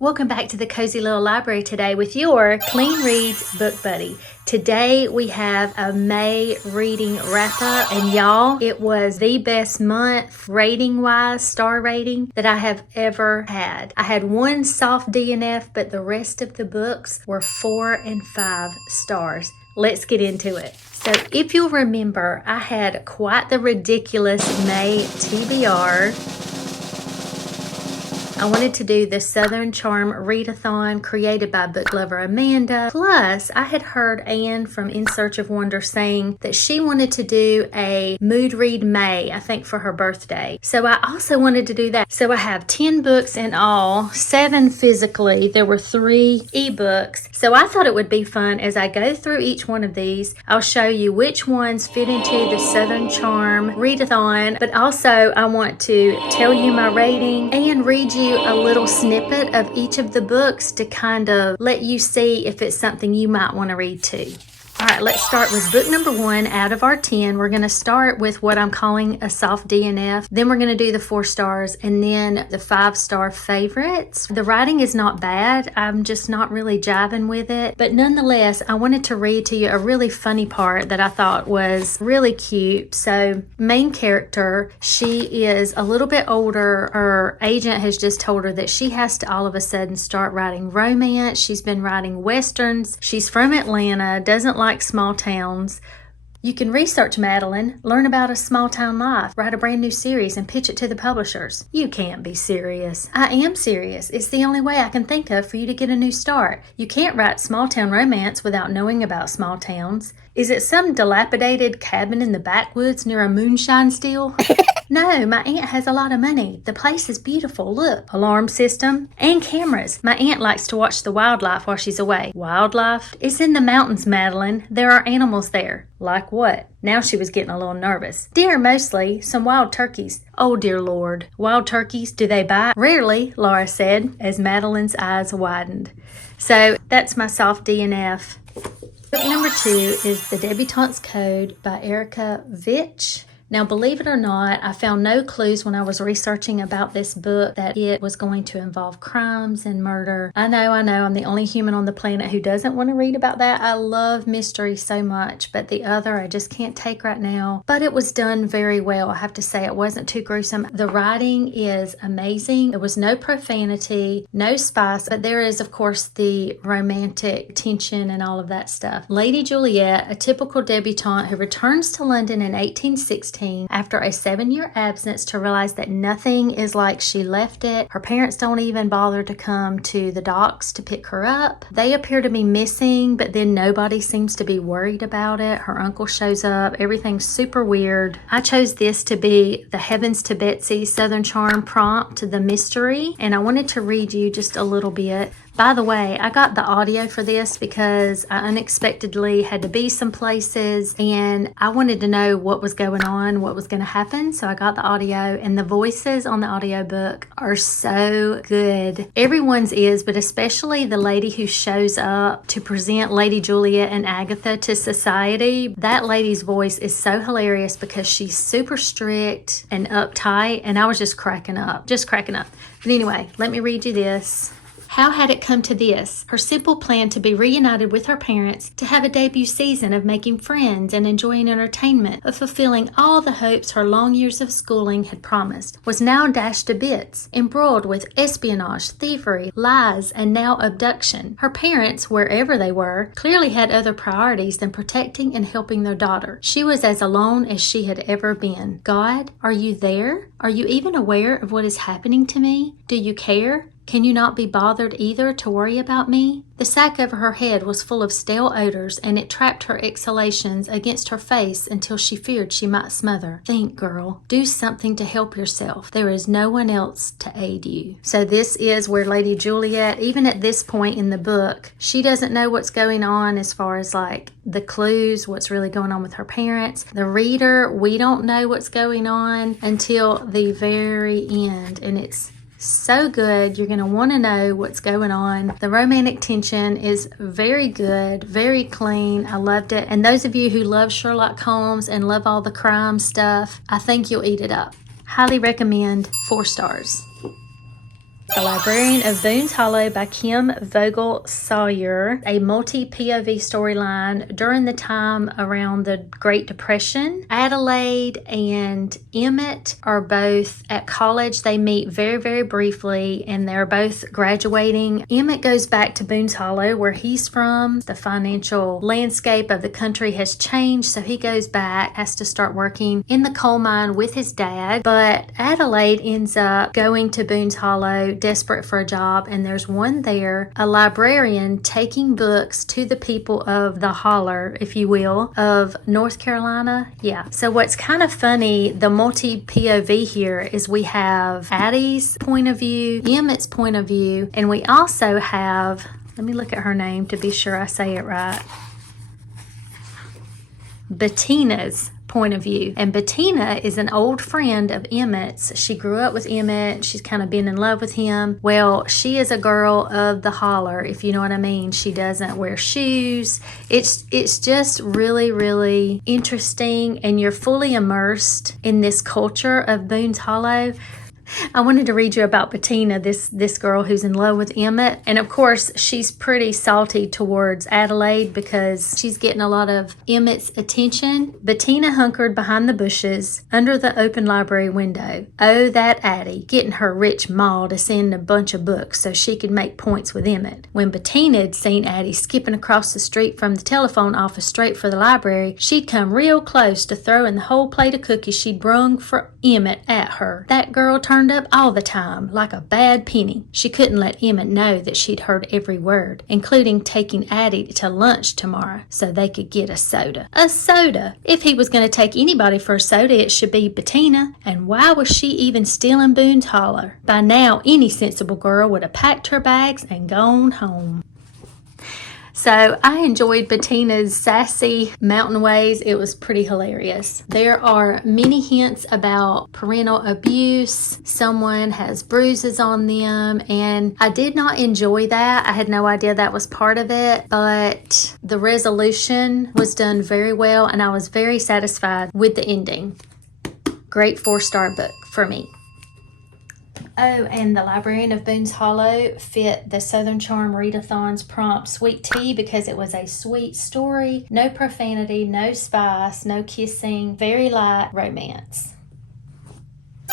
Welcome back to the Cozy Little Library today with your Clean Reads Book Buddy. Today we have a May reading wrap-up, and y'all, it was the best month rating-wise, star rating, that I have ever had. I had one soft DNF, but the rest of the books were 4 and 5 stars. Let's get into it. So if you'll remember, I had quite the ridiculous May TBR. I wanted to do the Southern Charm readathon created by book lover Amanda. Plus, I had heard Anne from In Search of Wonder saying that she wanted to do a mood read May, I think for her birthday. So I also wanted to do that. So I have 10 books in all, 7 physically. There were 3 ebooks. So I thought it would be fun as I go through each one of these. I'll show you which ones fit into the Southern Charm readathon, but also I want to tell you my rating and read you a little snippet of each of the books to kind of let you see if it's something you might want to read too. All right, let's start with book number 1 out of our 10. We're going to start with what I'm calling a soft DNF. Then we're going to do the 4 stars and then the 5-star favorites. The writing is not bad. I'm just not really jiving with it. But nonetheless, I wanted to read to you a really funny part that I thought was really cute. So, main character, she is a little bit older. Her agent has just told her that she has to all of a sudden start writing romance. She's been writing westerns. She's from Atlanta, doesn't like small towns. You can research Madeline, learn about a small town life, write a brand new series, and pitch it to the publishers. You can't be serious. I am serious. It's the only way I can think of for you to get a new start. You can't write small town romance without knowing about small towns. Is it some dilapidated cabin in the backwoods near a moonshine still? No, my aunt has a lot of money. The place is beautiful. Look, alarm system and cameras. My aunt likes to watch the wildlife while she's away. Wildlife? It's in the mountains, Madeline. There are animals there. Like what? Now she was getting a little nervous. Deer mostly, some wild turkeys. Oh dear Lord. Wild turkeys, do they bite? Rarely, Laura said, as Madeline's eyes widened. So that's my soft DNF. Book number 2 is The Debutante's Code by Erica Vitch. Now, believe it or not, I found no clues when I was researching about this book that it was going to involve crimes and murder. I know, I'm the only human on the planet who doesn't want to read about that. I love mystery so much, but the other I just can't take right now. But it was done very well. I have to say, it wasn't too gruesome. The writing is amazing. There was no profanity, no spice, but there is, of course, the romantic tension and all of that stuff. Lady Juliet, a typical debutante who returns to London in 1816, after a 7-year absence to realize that nothing is like she left it. Her parents don't even bother to come to the docks to pick her up. They appear to be missing, but then nobody seems to be worried about it. Her uncle shows up. Everything's super weird. I chose this to be the Heavens to Betsy Southern Charm prompt, the mystery, and I wanted to read you just a little bit. By the way, I got the audio for this because I unexpectedly had to be some places and I wanted to know what was going on, what was going to happen. So I got the audio, and the voices on the audiobook are so good. Everyone's is, but especially the lady who shows up to present Lady Juliet and Agatha to society. That lady's voice is so hilarious because she's super strict and uptight, and I was just cracking up. But anyway, let me read you this. How had it come to this? Her simple plan to be reunited with her parents, to have a debut season of making friends and enjoying entertainment, of fulfilling all the hopes her long years of schooling had promised, was now dashed to bits, embroiled with espionage, thievery, lies, and now abduction. Her parents, wherever they were, clearly had other priorities than protecting and helping their daughter. She was as alone as she had ever been. God, are you there? Are you even aware of what is happening to me? Do you care? Can you not be bothered either to worry about me? The sack over her head was full of stale odors, and it trapped her exhalations against her face until she feared she might smother. Think, girl. Do something to help yourself. There is no one else to aid you. So this is where Lady Juliet, even at this point in the book, she doesn't know what's going on as far as like the clues, what's really going on with her parents. The reader, we don't know what's going on until the very end, and it's so good. You're going to want to know what's going on. The romantic tension is very good, very clean. I loved it. And those of you who love Sherlock Holmes and love all the crime stuff, I think you'll eat it up. Highly recommend. 4 stars. The Librarian of Boone's Hollow by Kim Vogel Sawyer, a multi-POV storyline during the time around the Great Depression. Adelaide and Emmett are both at college. They meet very, very briefly, and they're both graduating. Emmett goes back to Boone's Hollow, where he's from. The financial landscape of the country has changed, so he goes back, has to start working in the coal mine with his dad. But Adelaide ends up going to Boone's Hollow, desperate for a job, and there's one there, a librarian taking books to the people of the holler, if you will, of North Carolina. Yeah. So what's kind of funny, the multi-POV here is we have Addie's point of view, Emmett's point of view, and we also have, let me look at her name to be sure I say it right, Bettina's point of view. And Bettina is an old friend of Emmett's. She grew up with Emmett. She's kind of been in love with him. Well, she is a girl of the holler, if you know what I mean. She doesn't wear shoes. It's just really, really interesting, and you're fully immersed in this culture of Boone's Hollow. I wanted to read you about Bettina, this girl who's in love with Emmett. And of course, she's pretty salty towards Adelaide because she's getting a lot of Emmett's attention. Bettina hunkered behind the bushes under the open library window. Oh, that Addie, getting her rich ma to send a bunch of books so she could make points with Emmett. When Bettina had seen Addie skipping across the street from the telephone office straight for the library, she'd come real close to throwing the whole plate of cookies she'd brung for Emmett at her. That girl turned up all the time like a bad penny. She couldn't let Emmett know that she'd heard every word, including taking Addie to lunch tomorrow so they could get a soda. A soda! If he was going to take anybody for a soda, it should be Bettina. And why was she even still in Boone's Hollow? By now, any sensible girl would have packed her bags and gone home. So I enjoyed Bettina's sassy mountain ways. It was pretty hilarious. There are many hints about parental abuse. Someone has bruises on them, and I did not enjoy that. I had no idea that was part of it, but the resolution was done very well, and I was very satisfied with the ending. Great 4-star book for me. Oh, and The Librarian of Boone's Hollow fit the Southern Charm Readathon's prompt sweet tea because it was a sweet story. No profanity, no spice, no kissing, very light romance.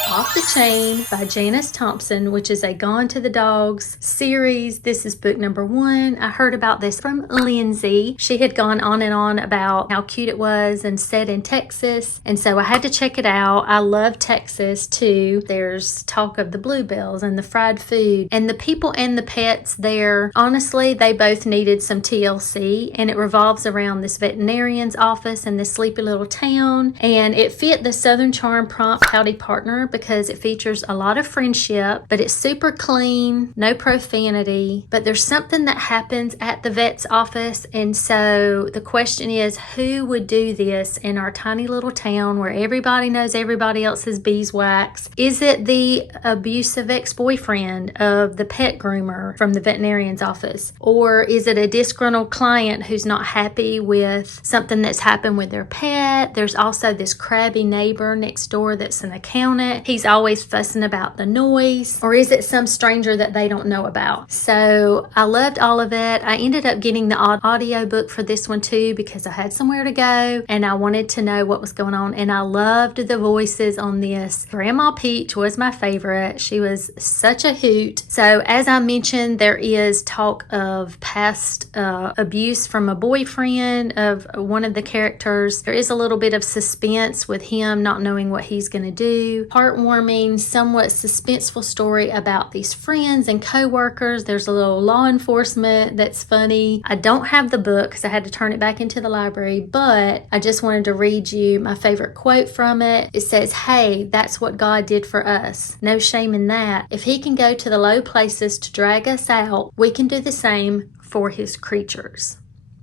Off the Chain by Janice Thompson, which is a Gone to the Dogs series. This is book number 1. I heard about this from Lindsay. She had gone on and on about how cute it was and set in Texas, and so I had to check it out. I love Texas too. There's talk of the bluebells and the fried food, and the people and the pets there. Honestly, they both needed some TLC, and it revolves around this veterinarian's office in this sleepy little town, and it fit the Southern Charm prompt Howdy Partner because it features a lot of friendship, but it's super clean, no profanity, but there's something that happens at the vet's office, and so the question is, who would do this in our tiny little town where everybody knows everybody else's beeswax? Is it the abusive ex-boyfriend of the pet groomer from the veterinarian's office? Or is it a disgruntled client who's not happy with something that's happened with their pet? There's also this crabby neighbor next door that's an accountant. He's always fussing about the noise. Or is it some stranger that they don't know about? So I loved all of it. I ended up getting the audio book for this one too because I had somewhere to go and I wanted to know what was going on, and I loved the voices on this. Grandma Peach was my favorite. She was such a hoot. So as I mentioned, there is talk of past abuse from a boyfriend of one of the characters. There is a little bit of suspense with him not knowing what he's going to do. Heartwarming, somewhat suspenseful story about these friends and co-workers. There's a little law enforcement that's funny. I don't have the book because I had to turn it back into the library, but I just wanted to read you my favorite quote from it. It says, "Hey, that's what God did for us. No shame in that. If he can go to the low places to drag us out, we can do the same for his creatures."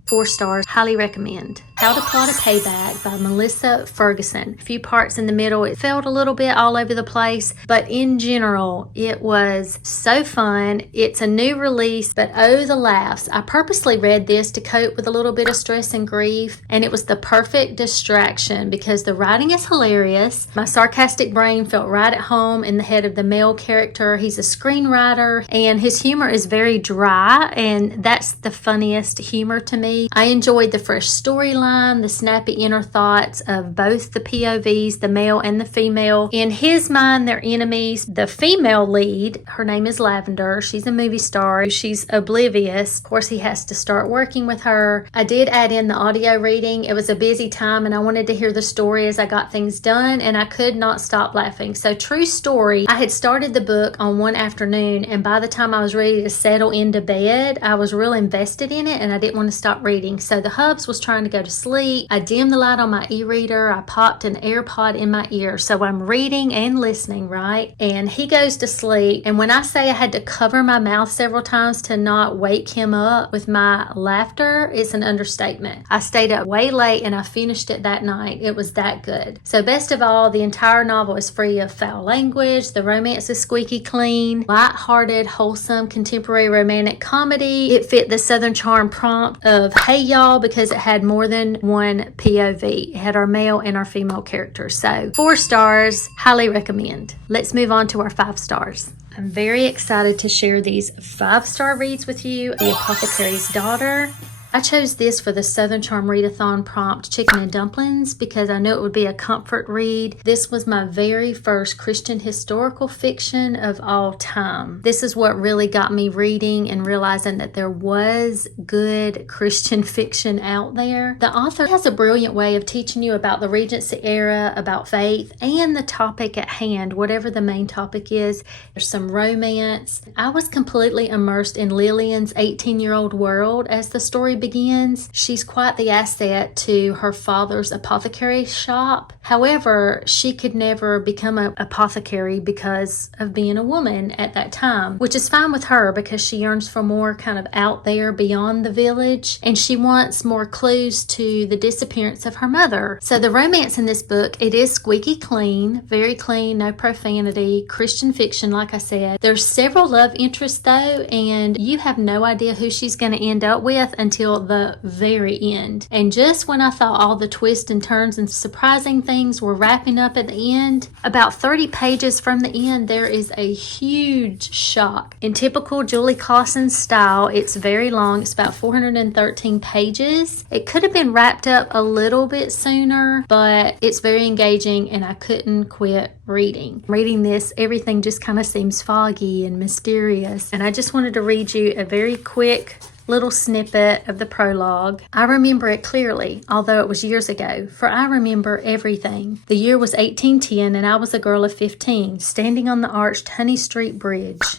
4 stars, highly recommend. How to Plot a Payback by Melissa Ferguson. A few parts in the middle, it felt a little bit all over the place, but in general, it was so fun. It's a new release, but oh, the laughs. I purposely read this to cope with a little bit of stress and grief, and it was the perfect distraction because the writing is hilarious. My sarcastic brain felt right at home in the head of the male character. He's a screenwriter, and his humor is very dry, and that's the funniest humor to me. I enjoyed the fresh storyline, the snappy inner thoughts of both the POVs, the male and the female. In his mind, they're enemies. The female lead, her name is Lavender. She's a movie star. She's oblivious. Of course, he has to start working with her. I did add in the audio reading. It was a busy time, and I wanted to hear the story as I got things done, and I could not stop laughing. So, true story, I had started the book on one afternoon, and by the time I was ready to settle into bed, I was real invested in it, and I didn't want to stop reading. So the hubs was trying to go to sleep. I dimmed the light on my e-reader. I popped an AirPod in my ear. So I'm reading and listening, right? And he goes to sleep. And when I say I had to cover my mouth several times to not wake him up with my laughter, it's an understatement. I stayed up way late and I finished it that night. It was that good. So best of all, the entire novel is free of foul language. The romance is squeaky clean, light-hearted, wholesome, contemporary romantic comedy. It fit the Southern Charm prompt of hey y'all because it had more than one POV. It had our male and our female characters. So 4 stars, highly recommend. Let's move on to our 5 stars. I'm very excited to share these 5-star reads with you. The Apothecary's Daughter. I chose this for the Southern Charm Readathon prompt, Chicken and Dumplings, because I knew it would be a comfort read. This was my very first Christian historical fiction of all time. This is what really got me reading and realizing that there was good Christian fiction out there. The author has a brilliant way of teaching you about the Regency era, about faith, and the topic at hand, whatever the main topic is. There's some romance. I was completely immersed in Lillian's 18-year-old world as the story begins. She's quite the asset to her father's apothecary shop. However, she could never become an apothecary because of being a woman at that time, which is fine with her because she yearns for more kind of out there beyond the village, and she wants more clues to the disappearance of her mother. So the romance in this book, it is squeaky clean, very clean, no profanity, Christian fiction, like I said. There's several love interests though, and you have no idea who she's going to end up with until the very end. And just when I thought all the twists and turns and surprising things were wrapping up at the end, about 30 pages from the end, there is a huge shock. In typical Julie Clausen style, it's very long. It's about 413 pages. It could have been wrapped up a little bit sooner, but it's very engaging and I couldn't quit reading. Reading this, everything just kind of seems foggy and mysterious. And I just wanted to read you a very quick little snippet of the prologue. I remember it clearly, although it was years ago, for I remember everything. The year was 1810 and I was a girl of 15, standing on the arched Honey Street Bridge,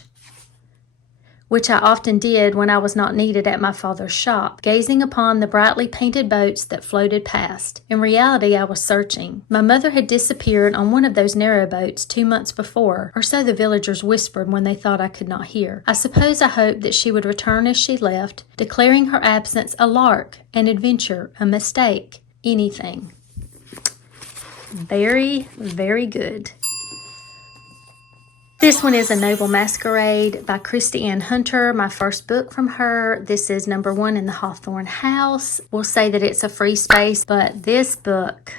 which I often did when I was not needed at my father's shop, gazing upon the brightly painted boats that floated past. In reality, I was searching. My mother had disappeared on one of those narrow boats 2 months before, or so the villagers whispered when they thought I could not hear. I suppose I hoped that she would return as she left, declaring her absence a lark, an adventure, a mistake, anything. Very, very good. This one is A Noble Masquerade by Christy Ann Hunter, my first book from her. This is number 1 in the Hawthorne House. We'll say that it's a free space, but this book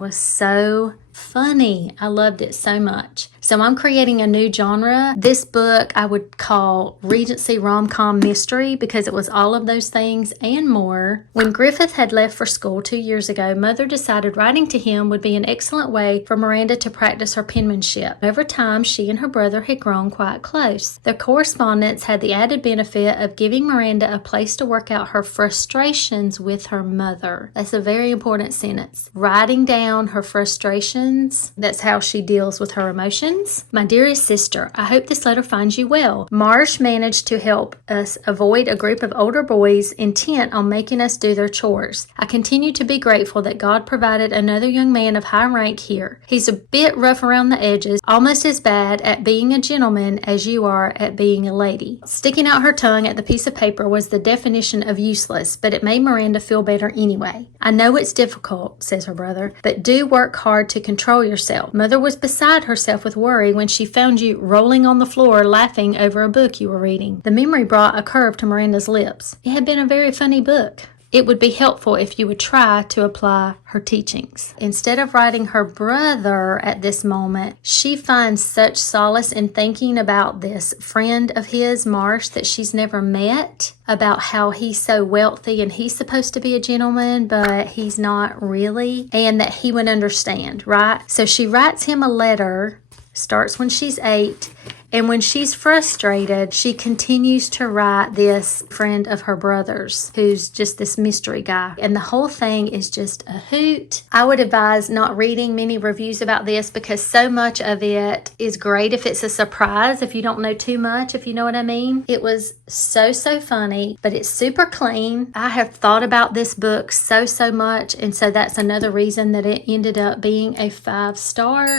was so funny. I loved it so much. So I'm creating a new genre. This book I would call Regency Rom-Com Mystery because it was all of those things and more. When Griffith had left for school 2 years ago, Mother decided writing to him would be an excellent way for Miranda to practice her penmanship. Over time, she and her brother had grown quite close. Their correspondence had the added benefit of giving Miranda a place to work out her frustrations with her mother. That's a very important sentence. Writing down her frustrations, that's how she deals with her emotions. friends? My dearest sister, I hope this letter finds you well. Marsh managed to help us avoid a group of older boys intent on making us do their chores. I continue to be grateful that God provided another young man of high rank here. He's a bit rough around the edges, almost as bad at being a gentleman as you are at being a lady. Sticking out her tongue at the piece of paper was the definition of useless, but it made Miranda feel better anyway. I know it's difficult, says her brother, but do work hard to control yourself. Mother was beside herself with worry when she found you rolling on the floor laughing over a book you were reading. The memory brought a curve to Miranda's lips. It had been a very funny book. It would be helpful if you would try to apply her teachings. Instead of writing her brother at this moment, she finds such solace in thinking about this friend of his, Marsh, that she's never met, about how he's so wealthy and he's supposed to be a gentleman, but he's not really, and that he would understand, right? So she writes him a letter, starts when she's 8, and when she's frustrated, she continues to write this friend of her brother's, who's just this mystery guy. And the whole thing is just a hoot. I would advise not reading many reviews about this because so much of it is great if it's a surprise, if you don't know too much, if you know what I mean. It was so funny, but it's super clean. I have thought about this book so much, and so that's another reason that it ended up being a 5-star.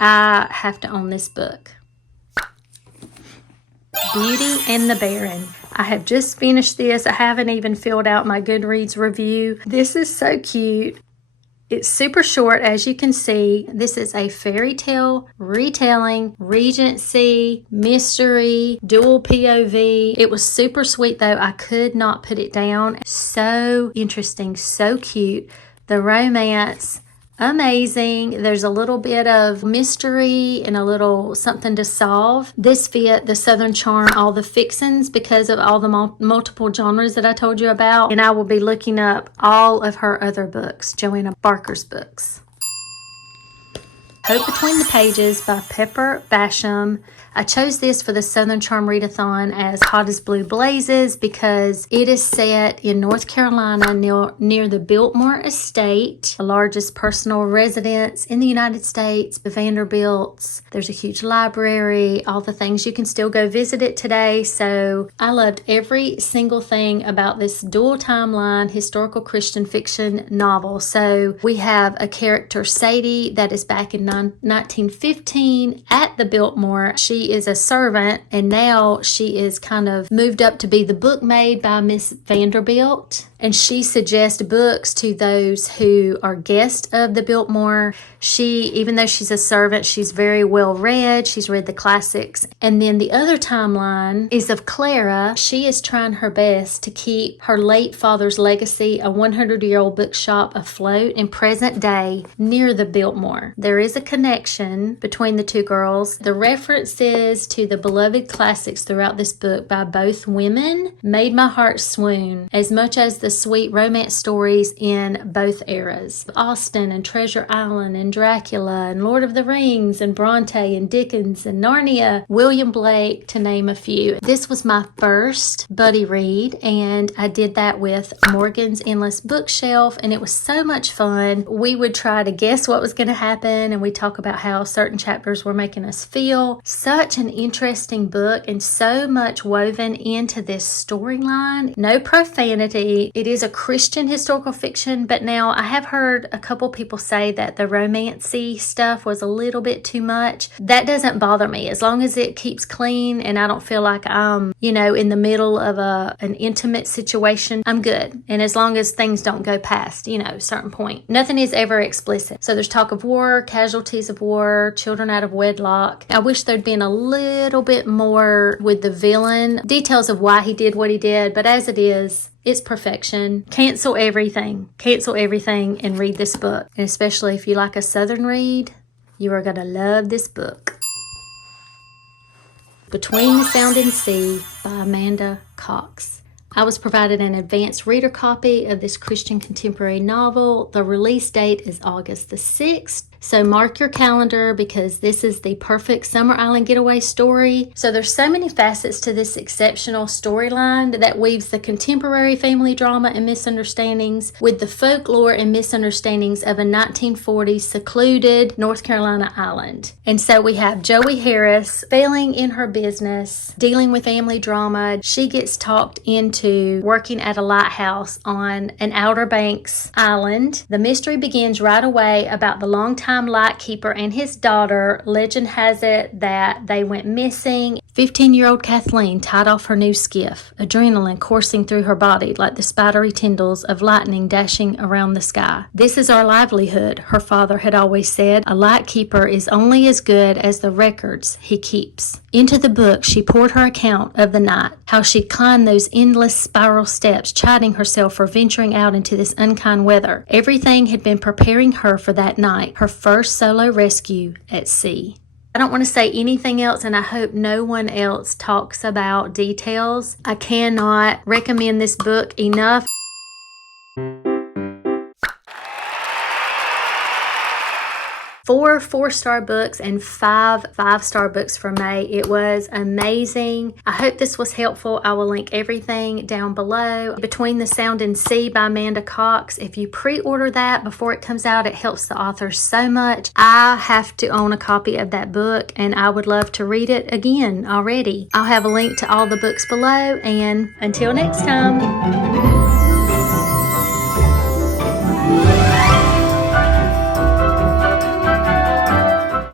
I have to own this book. Beauty and the Baron. I have just finished this. I haven't even filled out my Goodreads review. This is so cute. It's super short, as you can see. This is a fairy tale retelling, Regency, mystery, dual POV. It was super sweet though. I could not put it down. So interesting, so cute. The romance, amazing. There's a little bit of mystery and a little something to solve. This fit the Southern Charm, all the fixins, because of all the multiple genres that I told you about. And I will be looking up all of her other books, Joanna Barker's books. Hope Between the Pages by Pepper Basham. I chose this for the Southern Charm Readathon as Hot as Blue Blazes because it is set in North Carolina near the Biltmore Estate, the largest personal residence in the United States, the Vanderbilts. There's a huge library, all the things. You can still go visit it today. So I loved every single thing about this dual timeline historical Christian fiction novel. So we have a character, Sadie, that is back in 1915 at the Biltmore. She is a servant, and now she is kind of moved up to be the bookmaid by Miss Vanderbilt. And she suggests books to those who are guests of the Biltmore. Even though she's a servant, she's very well read. She's read the classics. And then the other timeline is of Clara. She is trying her best to keep her late father's legacy, a 100-year-old bookshop, afloat in present day near the Biltmore. There is a connection between the two girls. The references to the beloved classics throughout this book by both women made my heart swoon, as much as the sweet romance stories in both eras. Austen and Treasure Island and Dracula and Lord of the Rings and Bronte and Dickens and Narnia, William Blake, to name a few. This was my first buddy read, and I did that with Morgan's Endless Bookshelf, and it was so much fun. We would try to guess what was going to happen, and we talk about how certain chapters were making us feel. Such an interesting book and so much woven into this storyline. No profanity. It is a Christian historical fiction, but now I have heard a couple people say that the romancy stuff was a little bit too much. That doesn't bother me as long as it keeps clean and I don't feel like I'm, in the middle of an intimate situation. I'm good. And as long as things don't go past, a certain point. Nothing is ever explicit. So there's talk of war, casualties of war, children out of wedlock. I wish there'd been a little bit more with the villain, details of why he did what he did, but as it is, it's perfection. Cancel everything and read this book. And especially if you like a Southern read, you are going to love this book. Between the Sound and Sea by Amanda Cox. I was provided an advanced reader copy of this Christian contemporary novel. The release date is August the 6th. So mark your calendar because this is the perfect summer island getaway story. So there's so many facets to this exceptional storyline that weaves the contemporary family drama and misunderstandings with the folklore and misunderstandings of a 1940s secluded North Carolina island. And so we have Joey Harris failing in her business, dealing with family drama. She gets talked into working at a lighthouse on an Outer Banks island. The mystery begins right away about the longtime lightkeeper and his daughter. Legend has it that they went missing. 15-year-old Kathleen tied off her new skiff, adrenaline coursing through her body like the spidery tendrils of lightning dashing around the sky. This is our livelihood, her father had always said. A lightkeeper is only as good as the records he keeps. Into the book, she poured her account of the night, how she climbed those endless spiral steps, chiding herself for venturing out into this unkind weather. Everything had been preparing her for that night, her first solo rescue at sea. I don't want to say anything else, and I hope no one else talks about details. I cannot recommend this book enough. 4 4-star books and 5 5-star books for May. It was amazing. I hope this was helpful. I will link everything down below. Between the Sound and Sea by Amanda Cox. If you pre-order that before it comes out, it helps the author so much. I have to own a copy of that book, and I would love to read it again already. I'll have a link to all the books below, and until next time.